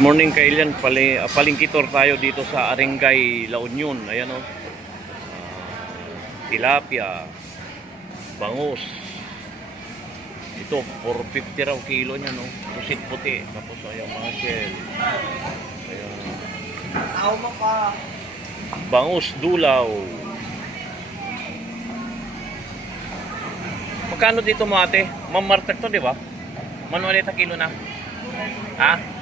Morning Kailian, palingkitor tayo dito sa Arengay, La Union. Ayan o. Tilapia, bangus. Ito, 450 raw kilo niya, no? Pusit puti. Tapos ayan mga shell. Ayan. Tao mo pa. Bangus, dulaw. Magkano dito mo ate? Mamartag to, di ba? Manualita kilo na? Ha?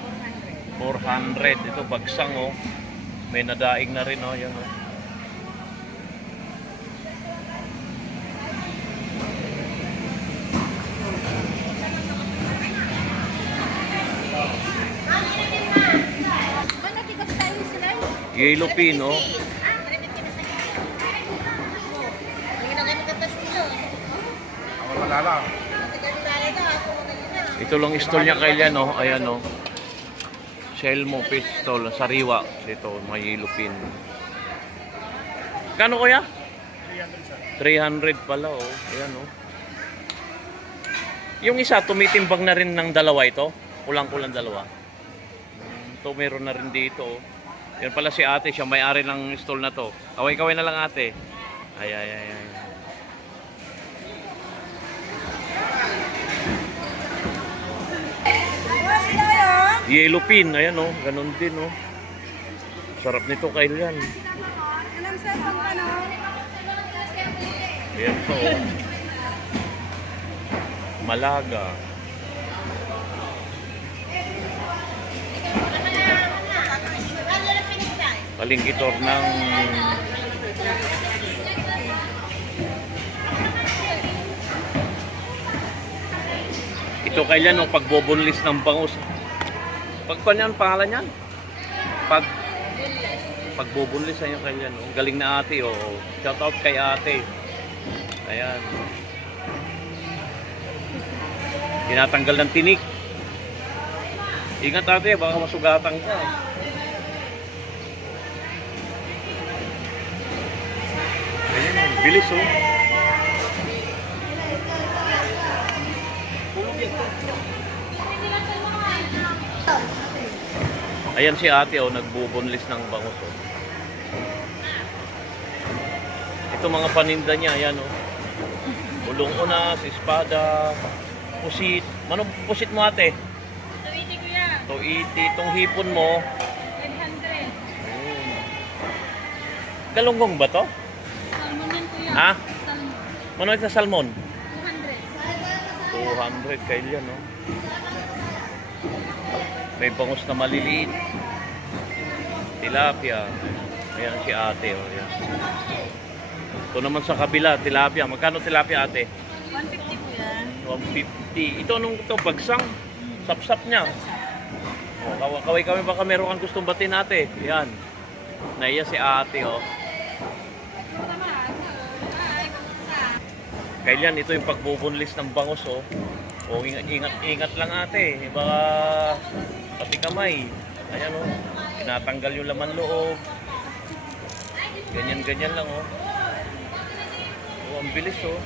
400. Ito, bagsang, oh. May nadaing na rin, oh. Yan, oh. Yellow pin, oh. Ito lang stall niya Kailian, oh. Ayan, oh. Selmo pistol, sariwa. Ito, mga yellow pin. Kano kuya? 300 pala, oh. Ayan, oh. Yung isa, tumitimbang na rin ng dalawa ito. Kulang-kulang dalawa. Ito, meron na rin dito, oh. Yan pala si ate, siya may-ari ng stall na to. Kaway-kaway na lang ate. Ay. Yellow pin, ayan oh, ganun din oh. Sarap nito Kailian. Ayan po oh. Malaga. Palingkitor ng ito Kailian oh, pagbobonlis ng bangus. Pagpanyan pangalan niyan? Pagbubunlis ayun Kailian oh. Galing na ate oh. Shout out kay ate. Ayan. Tinatanggal ng tinik. Ingat ate, baka masugatan ka. Ayan, bilis oh. Ayan si ate oh, nagbubunlis ng bangus oh. Ito mga paninda niya, ayan oh. Ulong unas, espada, pusit. Manong pusit mo ate? 280 kuya. 280. Itong hipon mo? 900. Galunggong ba to? Salmon yan kuya. Ha? Salmon. Mano ito salmon? 200. 200 Kailian no? May bangus na maliliit. Tilapia. Ayan si ate oh. Ayan. Ito naman sa kabila, tilapia. Magkano tilapia ate? 150 kuya. 150. Ito anong ito? Bagsang? Sapsap niya. Oh, kaway-kaway baka meron kang gustong batin ate. Ayan. Naiya si ate oh. Kailian, ito yung pagbubunlis ng bangus oh. Oh, ingat lang ate. Baka pati kamay. Ayan oh. Tinatanggal yung laman loob. Ganyan lang oh. Oh, ang bilis oh.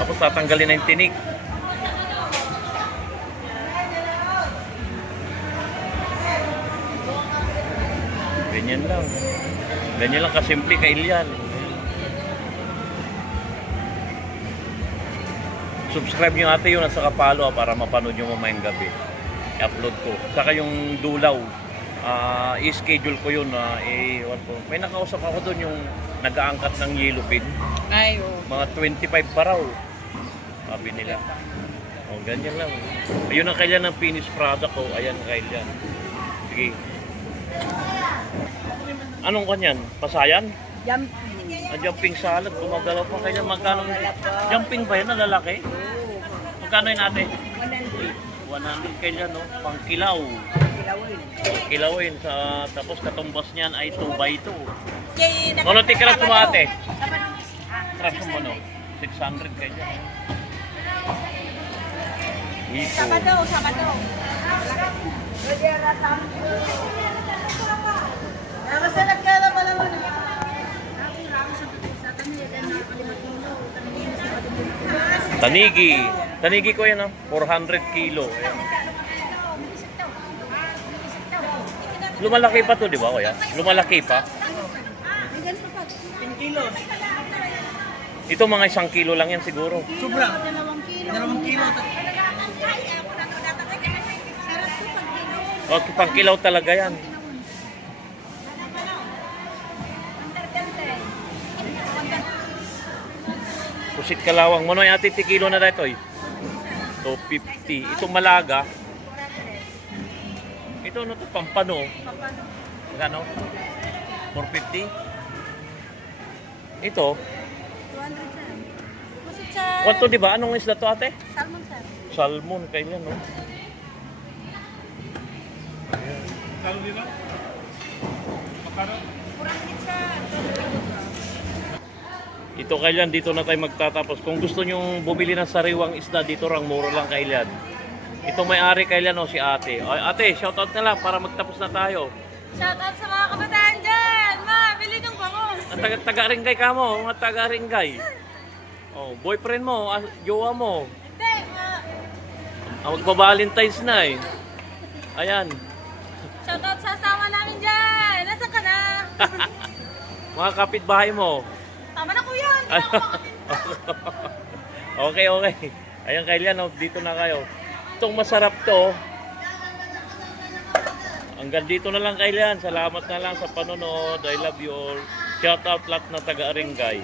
Tapos tatanggalin na yung tinik. Ganyan lang kasimple Kailian. Subscribe nyo ate yung nasa kapalo para mapanood nyo mamayang gabi. I-upload ko. Saka yung dulaw, i-schedule ko yun. May nakausap ako doon yung nag-aangkat ng yellow pin. Ay, oh. Mga 25 pa raw. Sabi nila. Oh, ganyan lang. Ayun ang Kailian ng finished product ko. Ayan Kailian. Sige. Anong kanyan? Pasayan? Jumping. Jumping salad. Gumagalaw pa Kailian. Magkano? Jumping ba yan na lalaki? Magkano yun ate? 100 Kailian no? Pang kilaw. Kilawin. Tapos katumbas niyan ay 2x2. Ano tikarap mo ate? Karap mo no? 600 Kailian. Sabado. Nakasalat ka na pala mo na. Tanigi. Tanigi ko yan, 400 kilo. Ayan. Lumalaki pa to, di ba, kuya? Lumalaki pa. 10 kilos. Ito mga 1 kilo lang yan siguro. Sobra. 2 kilo. Okay, pang kilaw talaga yan. Pusit kalawang. Manoy ati tikilo na dito eh. 250. Itong malaga. Ito ano to? Pampano. Ano? 450. Ito. 200 sir. Kwanto di ba? Anong isda to ate? Salmon sir. Salmon. Kailan no? Kalau di ba? Magkano? 400 sir. Ito kailan dito na tayo magtatapos. Kung gusto nyong bumili ng sariwang isda dito rang mura lang kailan. Ito may-ari kailan si ate. Ay, ate, shoutout na lang para magtapos na tayo. Shoutout sa mga kabataan dyan! Ma, bili kang bangus! Ang taga-ringgay ka mo, mga taga-ringgay. Oh, boyfriend mo, jowa mo. Hindi, ma. Magpa-Valentine's na eh. Ayan. Shoutout sa asawa namin dyan! Nasaan ka na? Mga kapitbahay mo. Tama na kuya! Hindi na ako makapinta. Okay, okay. Ayan kailan, dito na kayo. Itong masarap to. Hanggang dito na lang kailan. Salamat na lang sa panonood. I love you all. Shout out lahat na taga-Aringay.